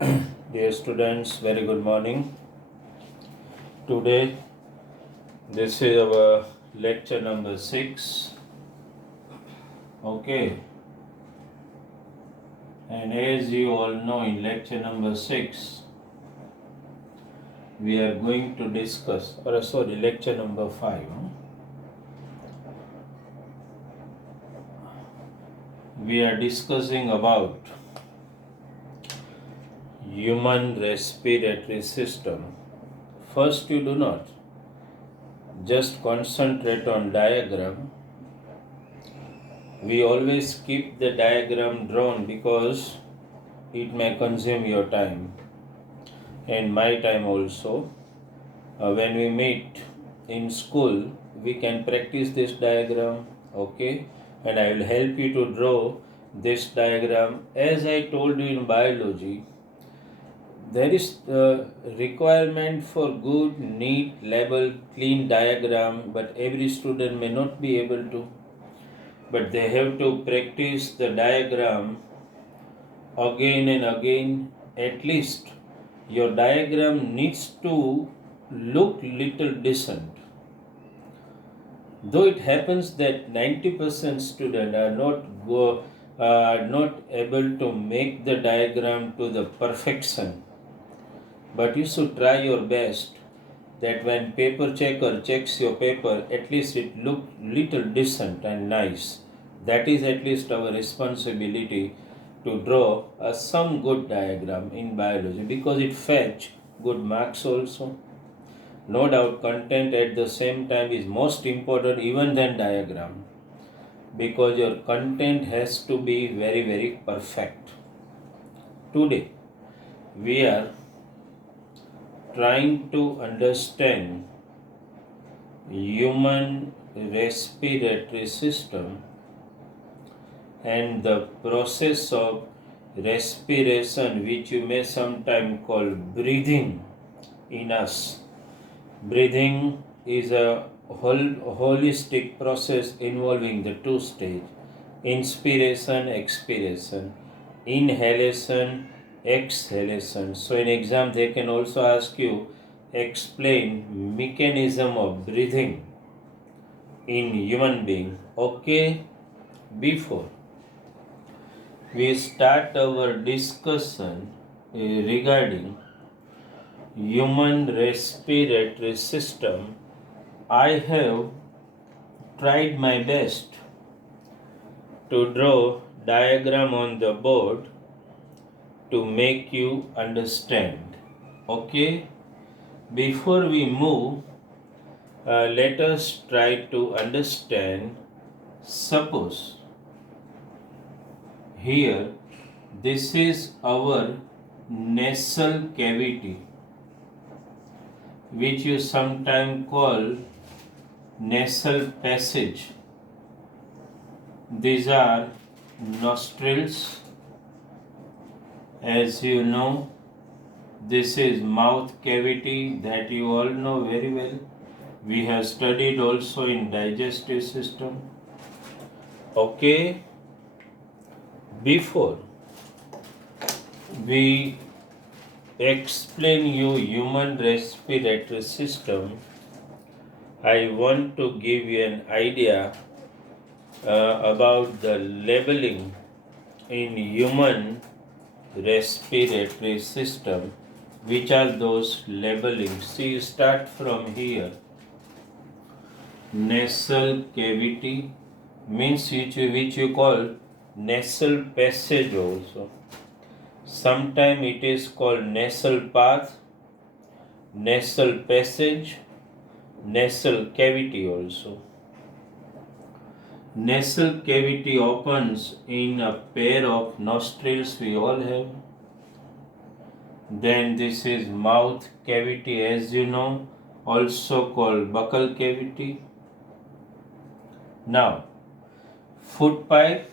Dear students, very good morning. Today, this is our lecture number 6. Okay, and as you all know, in lecture number 6, we are going to discuss, lecture number 5. We are discussing about human respiratory system. First, you do not just concentrate on diagram. We always keep the diagram drawn because it may consume your time and my time also. When we meet in school, we can practice this diagram, okay? And I will help you to draw this diagram. As I told you in biology, there is a requirement for good, neat, labeled, clean diagram, but every student may not be able to. But they have to practice the diagram again and again. At least your diagram needs to look little decent. Though it happens that 90% students are not able to make the diagram to the perfection, but you should try your best that when paper checker checks your paper, at least it look little decent and nice. That is at least our responsibility to draw some good diagram in biology because it fetch good marks also. No doubt content at the same time is most important even than diagram because your content has to be very perfect. Today we are trying to understand human respiratory system and the process of respiration, which you may sometimes call breathing in us. Breathing is a holistic process involving the two stages: inspiration, expiration, inhalation, exhalation. So in exam they can also ask you explain mechanism of breathing in human being. Okay, before we start our discussion regarding human respiratory system, I have tried my best to draw diagram on the board to make you understand. Okay, before we move, let us try to understand. Suppose here this is our nasal cavity, which you sometimes call nasal passage. These are nostrils. As you know, this is mouth cavity that you all know very well. We have studied also in digestive system. Okay, before we explain you human respiratory system, I want to give you an idea about the labeling in human respiratory system. Which are those labelings? See, you start from here. Nasal cavity means which you call nasal passage also. Sometimes it is called nasal path, nasal passage, nasal cavity also. Nasal cavity opens in a pair of nostrils we all have. Then this is mouth cavity, as you know, also called buccal cavity. Now, food pipe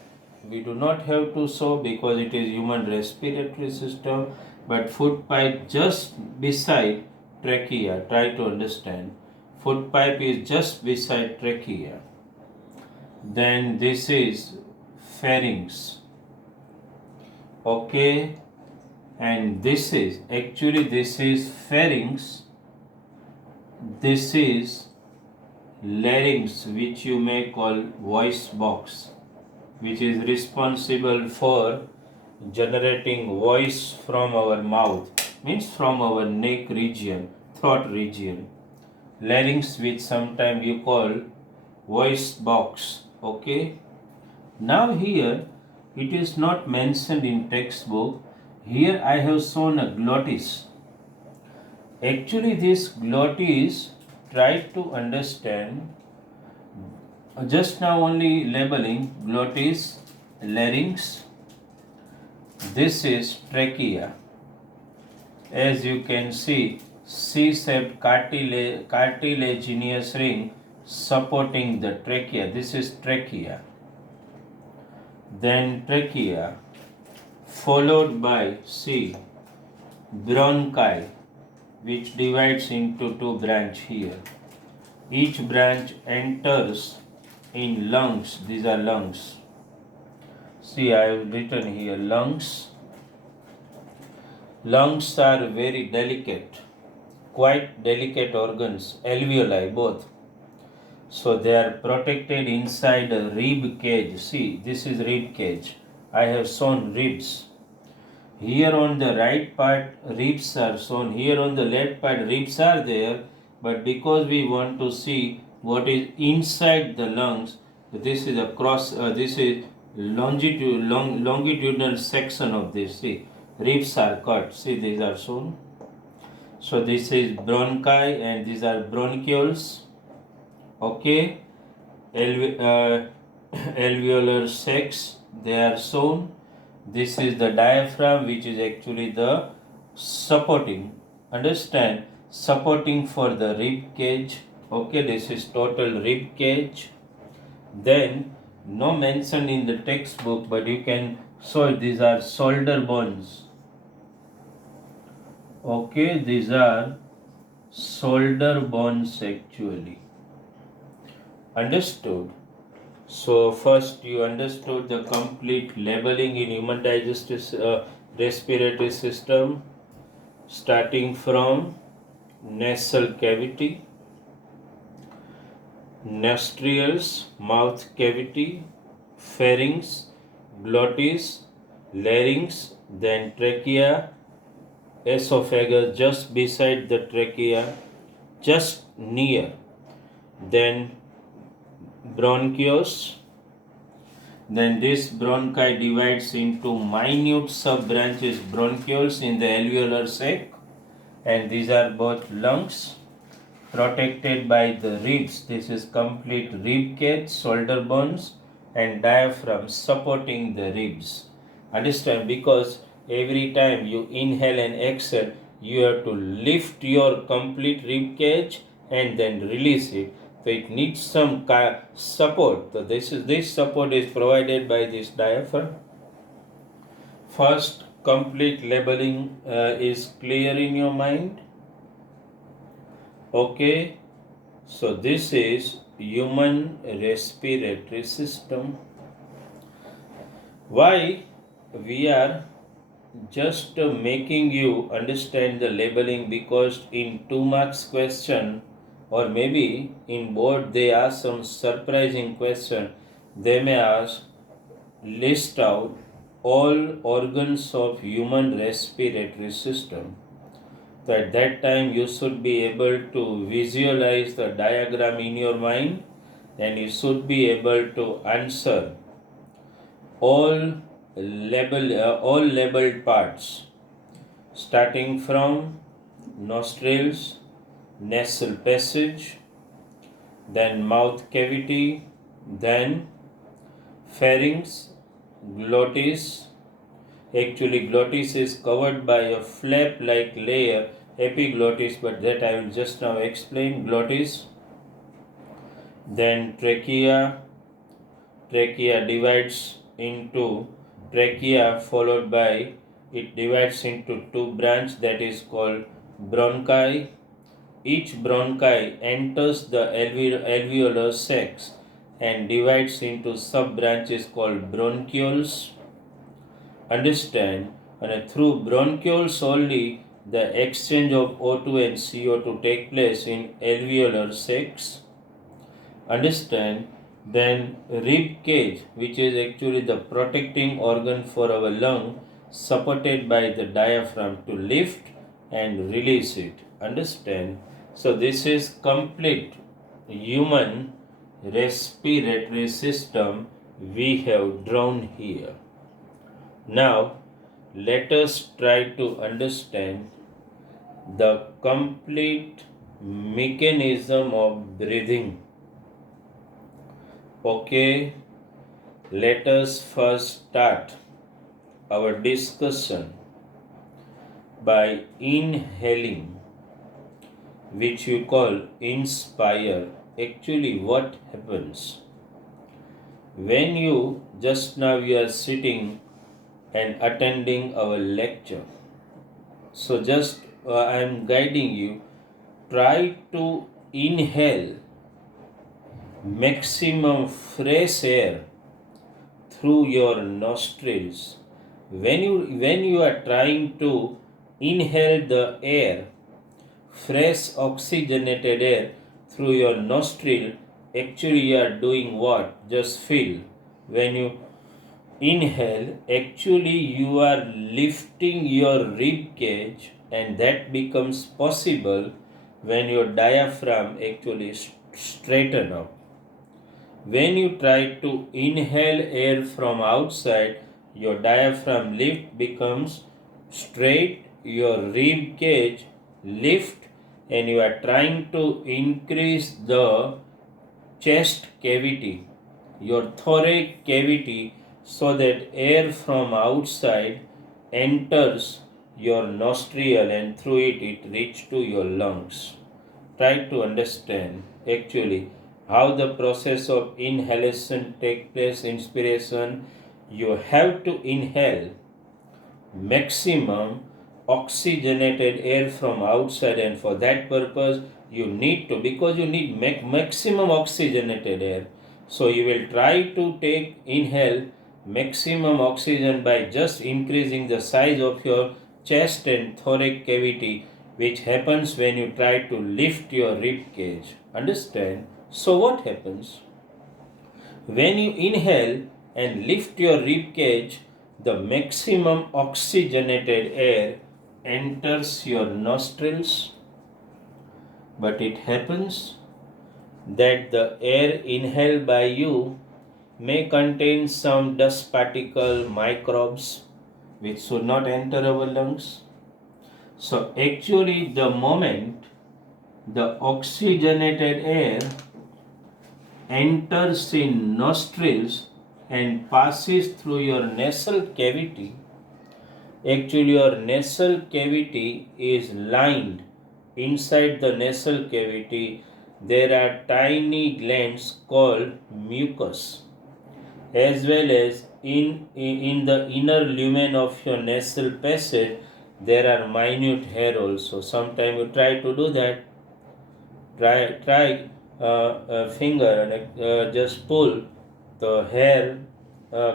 we do not have to show because it is human respiratory system, but food pipe just beside trachea. Try to understand. Food pipe is just beside trachea. Then this is pharynx. Okay, and this is pharynx, this is larynx, which you may call voice box, which is responsible for generating voice from our mouth, means from our neck region, throat region. Larynx, which sometimes you call voice box. Okay, now here it is not mentioned in textbook. Here I have shown a glottis. Actually this glottis, try to understand, just now only labeling glottis, larynx, this is trachea. As you can see, C-shaped cartilaginous ring supporting the trachea. This is trachea. Then trachea, followed by bronchi, which divides into two branches here. Each branch enters in lungs. These are lungs. See, I have written here lungs. Lungs are very delicate, quite delicate organs, alveoli both. So they are protected inside a rib cage. See, this is rib cage. I have shown ribs. Here on the right part ribs are shown. Here on the left part ribs are there. But because we want to see what is inside the lungs, this is a cross. This is longitudinal section of this. See, ribs are cut. See, these are shown. So this is bronchi and these are bronchioles. Okay, alveolar sacs, they are shown. This is the diaphragm, which is actually the supporting. Understand? Supporting for the rib cage. Okay, this is total rib cage. Then, no mention in the textbook, but you can show these are shoulder bones. Okay, these are shoulder bones actually. Understood? So first you understood the complete labeling in human digestive respiratory system, starting from nasal cavity, nostrils, mouth cavity, pharynx, glottis, larynx, then trachea, esophagus just beside the trachea, just near, then bronchioles. Then this bronchi divides into minute sub-branches, bronchioles in the alveolar sac, and these are both lungs protected by the ribs. This is complete rib cage, shoulder bones, and diaphragm supporting the ribs. Understand? Because every time you inhale and exhale, you have to lift your complete rib cage and then release it. So it needs some support. So this support is provided by this diaphragm. First, complete labeling is clear in your mind. Okay. So this is human respiratory system. Why we are just making you understand the labeling? Because in 2 marks question, or maybe in board they ask some surprising question. They may ask, list out all organs of human respiratory system. So at that time you should be able to visualize the diagram in your mind, and you should be able to answer all labeled parts, starting from nostrils, nasal passage, then mouth cavity, then pharynx, glottis. Actually, glottis is covered by a flap-like layer, epiglottis, but that I will just now explain. Glottis, then trachea. Trachea divides into trachea, followed by it divides into 2 branches, that is called bronchi. Each bronchi enters the alveolar sacs and divides into sub branches called bronchioles. Understand? અને through bronchioles only the exchange of O2 and CO2 take place in alveolar sacs. Understand? Then rib cage, which is actually the protecting organ for our lung, supported by the diaphragm to lift and release it. Understand? So this is complete human respiratory system we have drawn here. Now let us try to understand the complete mechanism of breathing. Okay, let us first start our discussion by inhaling, which you call inspire. Actually, what happens when you just now you are sitting and attending our lecture? So just I am guiding you. Try to inhale maximum fresh air through your nostrils. When you are trying to inhale the air, fresh oxygenated air through your nostril, actually you are doing what? Just feel. When you inhale, actually you are lifting your rib cage, and that becomes possible when your diaphragm actually straighten up. When you try to inhale air from outside, your diaphragm lift becomes straight, your rib cage lift, and you are trying to increase the chest cavity, your thoracic cavity, so that air from outside enters your nostril and through it it reach to your lungs. Try to understand actually how the process of inhalation take place. Inspiration, you have to inhale maximum oxygenated air from outside, and for that purpose you need to, because you need maximum oxygenated air, so you will try to inhale maximum oxygen by just increasing the size of your chest and thoracic cavity, which happens when you try to lift your rib cage. Understand? So what happens when you inhale and lift your rib cage? The maximum oxygenated air enters your nostrils, but it happens that the air inhaled by you may contain some dust particle, microbes, which should not enter our lungs. So actually the moment the oxygenated air enters in nostrils and passes through your nasal cavity, actually your nasal cavity is lined. Inside the nasal cavity there are tiny glands called mucus, as well as in the inner lumen of your nasal passage there are minute hair also. Sometimes you try to do that. Try a finger and just pull the hair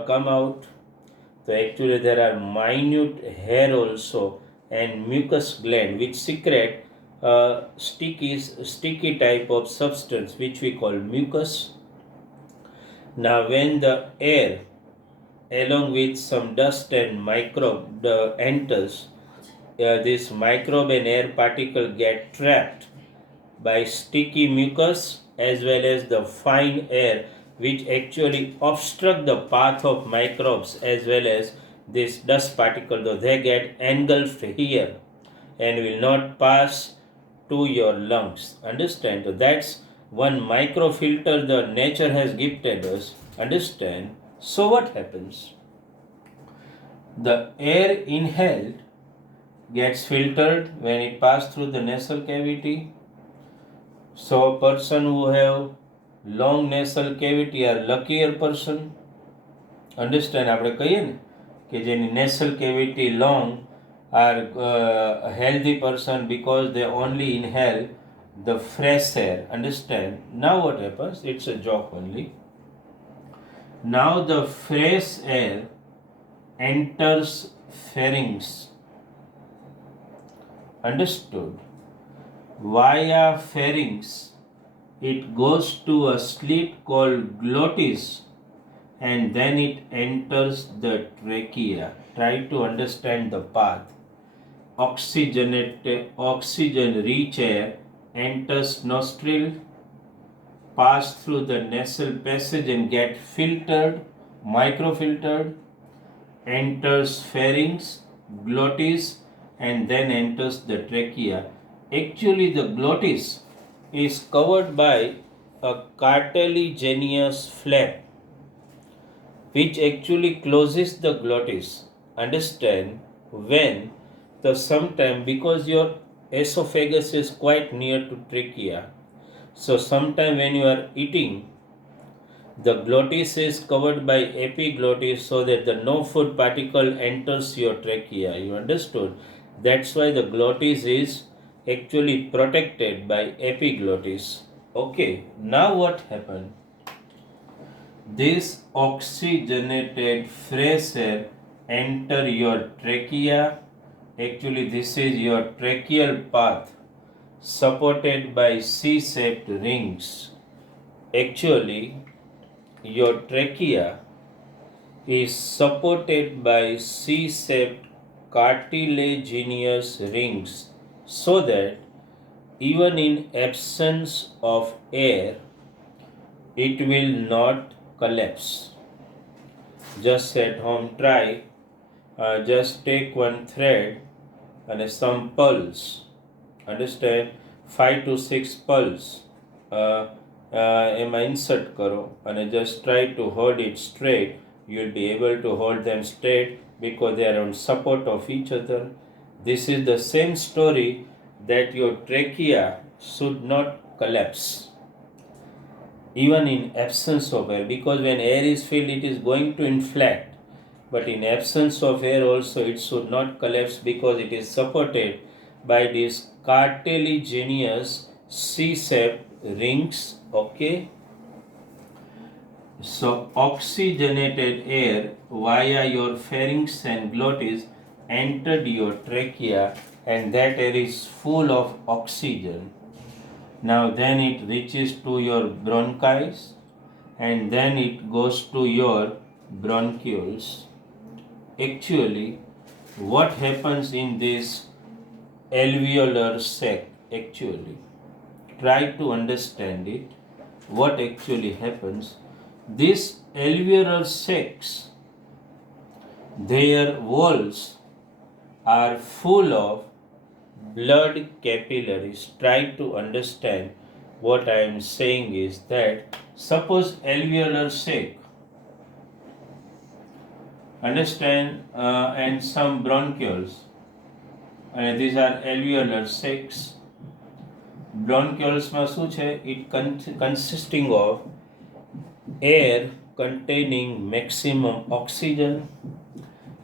come out. So actually there are minute hair also and mucus gland which secrete sticky type of substance which we call mucus. Now when the air along with some dust and microbe enters, this microbe and air particle get trapped by sticky mucus as well as the fine air, which actually obstruct the path of microbes as well as this dust particle, though they get engulfed here and will not pass to your lungs. Understand? So that's one microfilter the nature has gifted us. Understand? So what happens? The air inhaled gets filtered when it passes through the nasal cavity. So a person who have long nasal cavity are luckier person. Understand? આપણે કહીએ ને કે જેની nasal cavity long are a healthy person because they only inhale the fresh air. Understand? Now what happens? It's a joke only. Now the fresh air enters pharynx. Understood? Via pharynx, it goes to a slit called glottis and then it enters the trachea. Try to understand the path. Oxygen rich air enters nostril, pass through the nasal passage and get filtered, microfiltered, enters pharynx, glottis, and then enters the trachea. Actually, the glottis is covered by a cartilaginous flap which actually closes the glottis. Understand when the sometime because your esophagus is quite near to trachea. So sometime when you are eating, the glottis is covered by epiglottis so that the no food particle enters your trachea. You understood? That's why the glottis is actually protected by epiglottis. Okay, now what happened? This oxygenated fresh air enter your trachea. Actually, this is your tracheal path supported by C-shaped rings. Actually, your trachea is supported by C-shaped cartilaginous rings so that even in absence of air, it will not collapse. Just at home try, just take one thread and some pulse. Understand? 5 to 6 pulse. એમાં insert કરો અને just try to hold it straight. You'll be able to hold them straight because they are on support of each other. This is the same story that your trachea should not collapse even in absence of air, because when air is filled it is going to inflate, but in absence of air also it should not collapse because it is supported by these cartilaginous C-shaped rings. Okay, so oxygenated air via your pharynx and glottis entered your trachea and that air is full of oxygen. Now then it reaches to your bronchis and then it goes to your bronchioles. Actually, what happens in this alveolar sac? Actually, try to understand it. What actually happens? These alveolar sacs, their walls are full of blood capillaries. Try to understand what I am saying is that suppose alveolar sac, understand, and some bronchioles, and these are alveolar sacs. Bronchioles માં શું છે? It consisting of air containing maximum oxygen,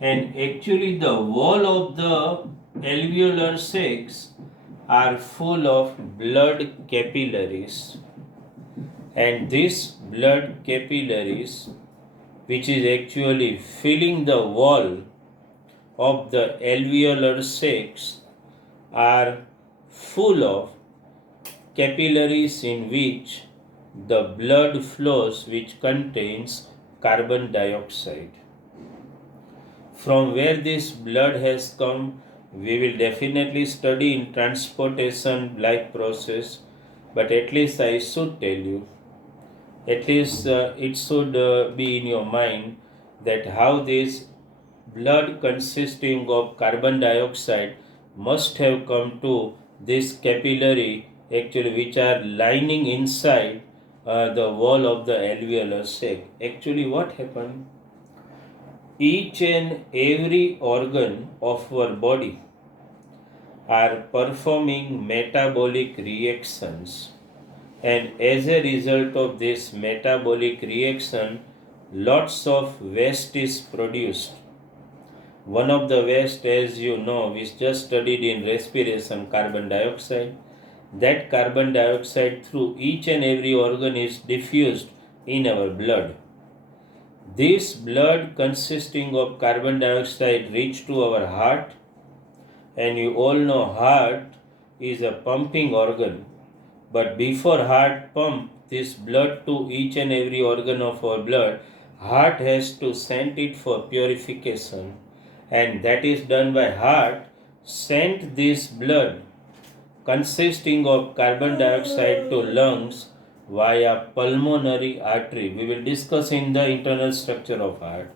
and actually the wall of the alveolar sacs are full of blood capillaries, and these blood capillaries, which is actually filling the wall of the alveolar sacs, are full of capillaries in which the blood flows which contains carbon dioxide. From where this blood has come, we will definitely study in transportation life process, but at least I should tell you, at least it should be in your mind that how this blood consisting of carbon dioxide must have come to this capillary, actually which are lining inside the wall of the alveolar sac. Actually what happened? Each and every organ of our body are performing metabolic reactions, and as a result of this metabolic reaction, lots of waste is produced. One of the waste, as you know, we just studied in respiration, carbon dioxide. That carbon dioxide through each and every organ is diffused in our blood. This blood consisting of carbon dioxide reach to our heart, and you all know heart is a pumping organ. But before heart pump this blood to each and every organ of our blood, heart has to send it for purification, and that is done by heart send this blood consisting of carbon dioxide to lungs via pulmonary artery. We will discuss in the internal structure of heart.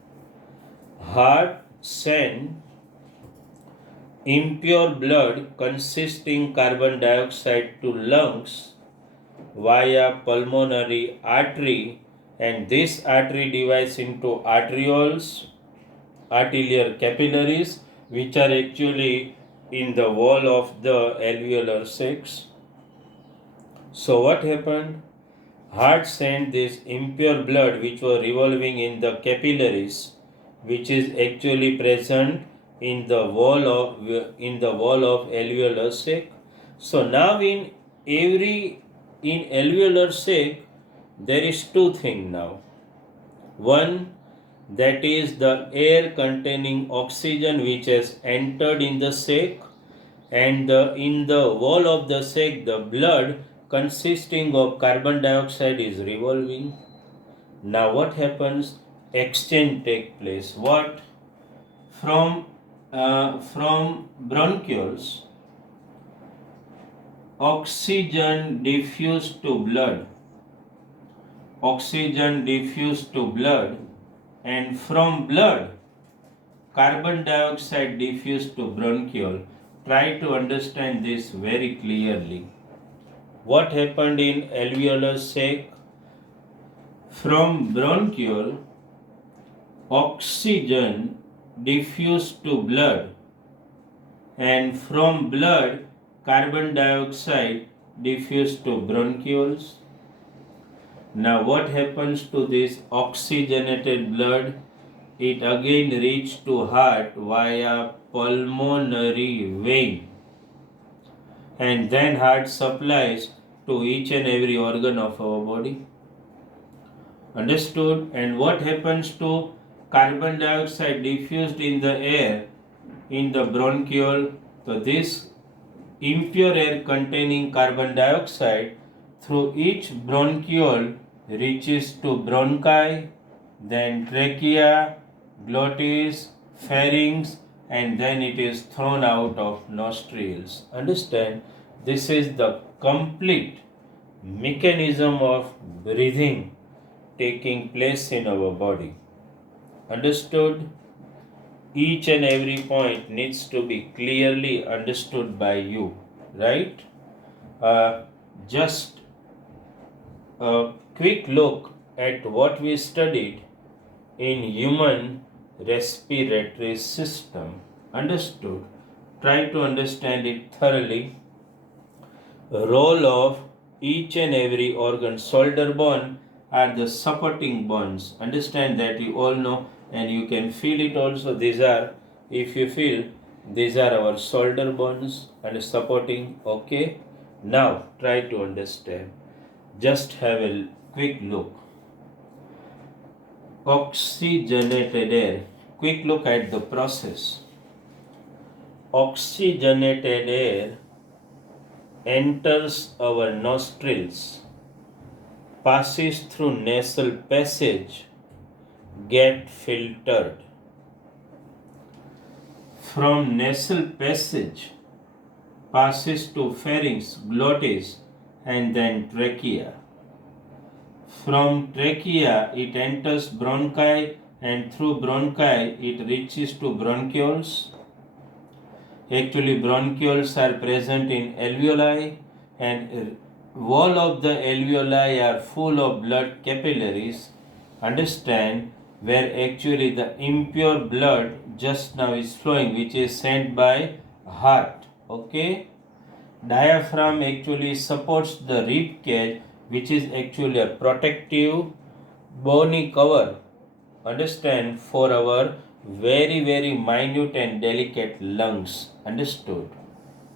Heart send impure blood consisting carbon dioxide to lungs via pulmonary artery, and this artery divides into arterioles, arterial capillaries, which are actually in the wall of the alveolar sacs. So what happened? Heart sent this impure blood which was revolving in the capillaries, which is actually present in the wall of alveolar sac. So now in alveolar sac there is two things now. One, that is the air containing oxygen which has entered in the sac, and in the wall of the sac the blood consisting of carbon dioxide is revolving. Now what happens? Exchange take place. What? From bronchioles, oxygen diffused to blood. Oxygen diffused to blood, and from blood carbon dioxide diffused to bronchiole. Try to understand this very clearly. What happened in alveolar sac? From bronchiole, oxygen diffused to blood, and from blood carbon dioxide diffused to bronchioles. Now what happens to this oxygenated blood? It again reaches to heart via pulmonary vein, and then heart supplies to each and every organ of our body. Understood? And what happens to carbon dioxide diffused in the air in the bronchiole? So this impure air containing carbon dioxide through each bronchiole reaches to bronchi, then trachea, glottis, pharynx, and then it is thrown out of nostrils. Understand? This is the complete mechanism of breathing taking place in our body. Understood? Each and every point needs to be clearly understood by you, right? Just a quick look at what we studied in human respiratory system. Understood? Try to understand it thoroughly. Role of each and every organ. Shoulder bone are the supporting bones. Understand that, you all know, and you can feel it also. These are, if you feel, these are our shoulder bones and supporting. Okay, now try to understand. Just have a quick look. Oxygenated air. Quick look at the process. Oxygenated air enters our nostrils, passes through nasal passage, get filtered. From nasal passage passes to pharynx, glottis, and then trachea. From trachea it enters bronchi, and through bronchi it reaches to bronchioles. Actually, bronchioles are present in alveoli, and wall of the alveoli are full of blood capillaries. Understand, where actually the impure blood just now is flowing, which is sent by heart. Okay, diaphragm actually supports the rib cage, which is actually a protective bony cover. Understand, for our very minute and delicate lungs. Understood,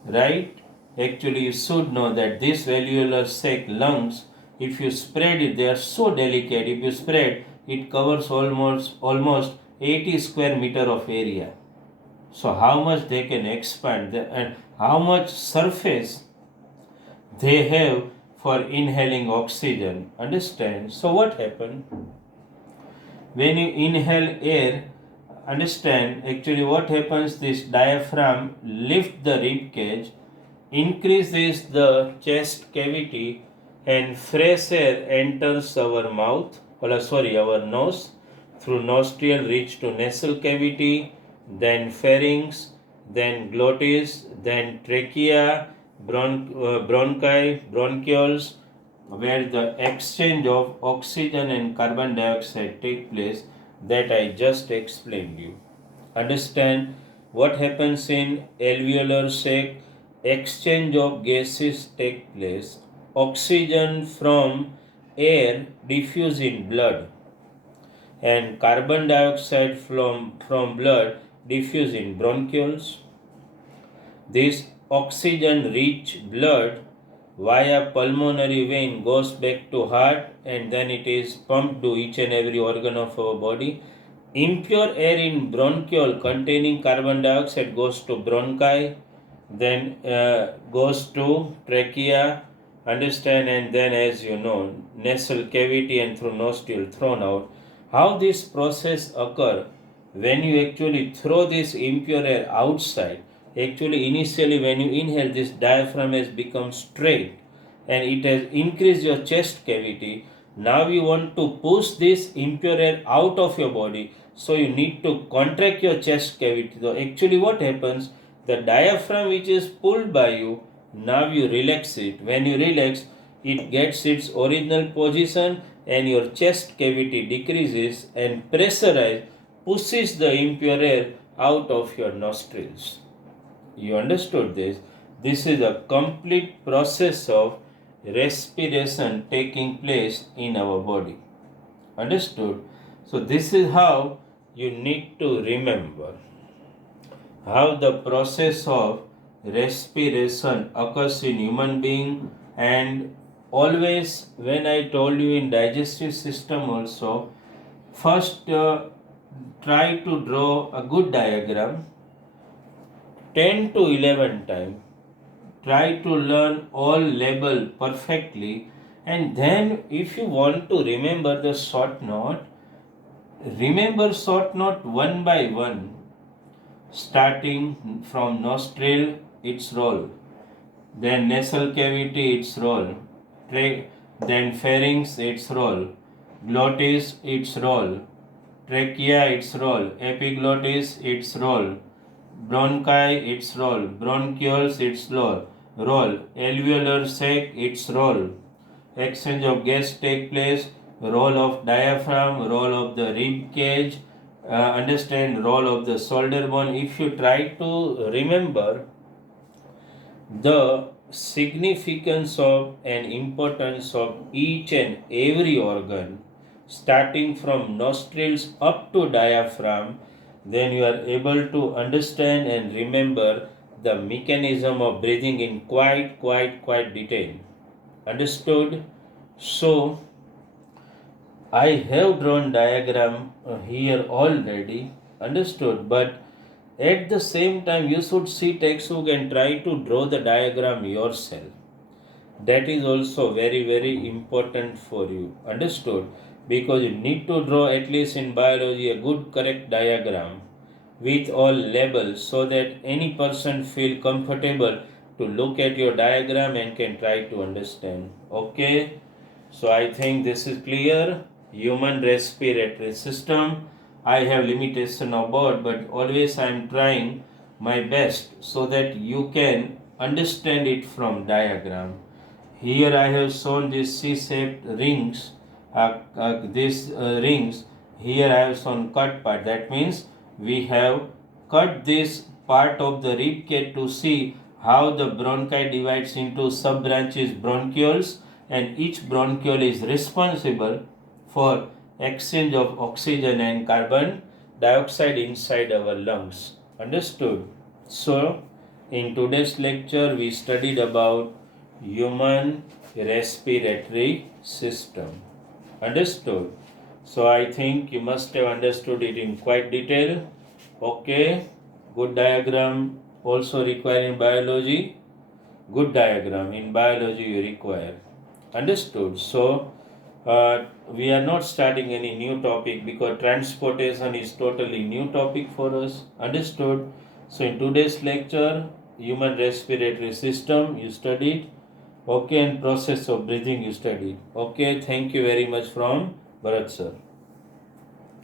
right? Actually, you should know that this alveolar sac lungs, if you spread it, they are so delicate. If you spread, it covers almost 80 square meter of area. So how much they can expand and how much surface they have for inhaling oxygen. Understand? So what happened? When you inhale air, understand actually what happens, this diaphragm lift the rib cage, increases the chest cavity, and fresh air enters our mouth, our nose, through nostril reach to nasal cavity, then pharynx, then glottis, then trachea, bronchi, bronchioles, where the exchange of oxygen and carbon dioxide take place, that I just explained you. Understand what happens in alveolar sac? Exchange of gases take place. Oxygen from air diffuse in blood and carbon dioxide from blood diffuse in bronchioles. This oxygen rich blood via pulmonary vein goes back to heart and then it is pumped to each and every organ of our body. Impure air in bronchiole containing carbon dioxide goes to bronchi, then goes to trachea, understand, and then, as you know, nasal cavity and through nostril thrown out. How this process occur when you actually throw this impure air outside? Actually, initially when you inhale, this diaphragm has become straight and it has increased your chest cavity. Now you want to push this impure air out of your body, so you need to contract your chest cavity. So actually what happens, the diaphragm which is pulled by you, now you relax it. When you relax, it gets its original position and your chest cavity decreases and pressurized pushes the impure air out of your nostrils. You understood this? This is a complete process of respiration taking place in our body. Understood? So this is how you need to remember how the process of respiration occurs in human being. And always when I told you in digestive system also, first try to draw a good diagram 10 to 11 times. Try to learn all label perfectly, and then if you want to remember the short note, remember short note one by one, starting from nostril its role, then nasal cavity its role, then pharynx its role, glottis its role, trachea its role, epiglottis its role, bronchi its role, bronchioles its role, alveolar sac its role, exchange of gas take place, role of diaphragm, role of the rib cage, understand role of the shoulder bone. If you try to remember the significance of and importance of each and every organ, starting from nostrils up to diaphragm, then you are able to understand and remember the mechanism of breathing in quite detail. Understood? So I have drawn diagram here already. Understood? But at the same time, you should see textbook and try to draw the diagram yourself. That is also very important for you. Understood? Because you need to draw, at least in biology, a good correct diagram with all labels, so that any person feel comfortable to look at your diagram and can try to understand. Okay? So I think this is clear. Human respiratory system, I have limitation about, but always I am trying my best so that you can understand it from diagram. Here I have shown these C-shaped rings. These rings. Here I have shown cut part. That means we have cut this part of the rib cage to see how the bronchi divides into sub-branches, bronchioles, and each bronchiole is responsible for exchange of oxygen and carbon dioxide inside our lungs. Understood? So, in today's lecture, we studied about human respiratory system. Understood? So I think you must have understood it in quite detail. Okay, good diagram also required in biology. Good diagram in biology you require. Understood? So we are not starting any new topic because transportation is totally new topic for us. Understood? So in today's lecture, human respiratory system you studied. Okay, and process of breathing you studied. Okay, thank you very much from Bharat sir.